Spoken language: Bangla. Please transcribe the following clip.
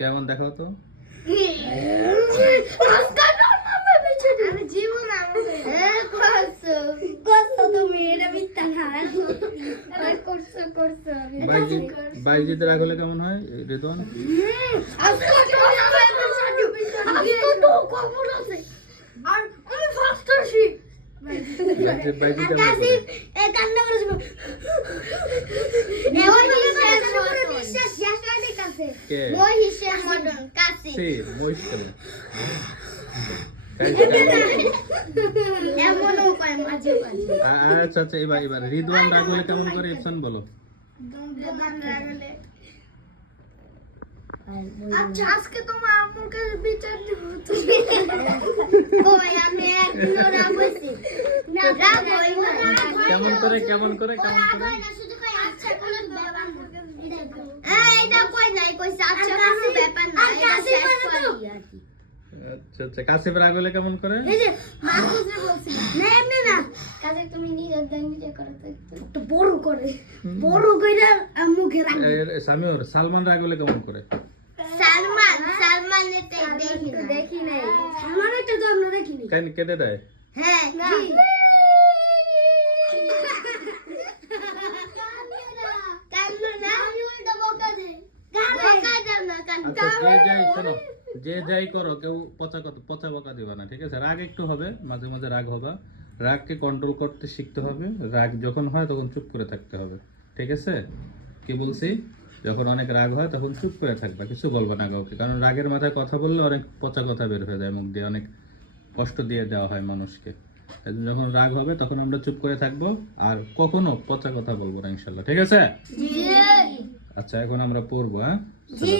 কেমন দেখাও তো? আমি জীবন করছো তুমি এটা মিথ্যা না করছো বাইজিতে রাগ হলে কেমন হয় রিদওয়ান? আর আমি ফার্স্ট আসি বাইজি কেমন করে? কান্না করে বিশ্বাস শেষ কাছে কে? মই হিসেব মদন কাছে সে মহিষ কেন? এমনও কয় মাঝে মাঝে আচ্ছা আচ্ছা, এবার রিদওয়ান রাগ হলে কেমন করে ইহসান বলো? আচ্ছা আজকে তোমার আম্মুর কাছে বিচার দিব কই আমি একদিনও রাগ হইছি না রাগ হই কেমন করে রাগ হয় না শুধু কই আচ্ছা কোনো ব্যাপার না এইটা কই নাই কইছে আচ্ছা কোনো ব্যাপার না এটা শেষ করি আর কি। আচ্ছা আচ্ছা, কাসিফ রাগ হলে কেমন করে? এই যে মাহফুজে বলছি না এমনি না কাজে তুমি নিজের দান নিজে করো তো একটু বড় করে কইরা মুখে রাখ সামিউর সালমান রাগ হলে কেমন করে? সালমান দেখি নাই সালমানের তো আমরা দেখিনি কেন কেটে দেয়? হ্যাঁ জি কান্না আমি উল্টা বকা দেই বকা দাও না কান্না শোনো, যে যাই করো কেউ পচা বকা দিবা না, ঠিক আছে? রাগ একটু হবে, মাঝে মাঝে রাগ হবে, রাগকে কন্ট্রোল করতে শিখতে হবে। রাগ যখন হয় তখন চুপ করে থাকতে হবে, ঠিক আছে? কি বলছি? যখন অনেক রাগ হয় তখন চুপ করে থাকবা, কিছু বলবো না কাউকে, কারণ রাগের মাথায় কথা বললে অনেক পচা কথা বের হয়ে যায় মুখ দিয়ে, অনেক কষ্ট দিয়ে দেওয়া হয় মানুষকে। যখন রাগ হবে তখন আমরা চুপ করে থাকবো, আর কখনো পচা কথা বলবো না ইনশাল্লাহ, ঠিক আছে? জি আচ্ছা, এখন আমরা পড়বো। হ্যাঁ জি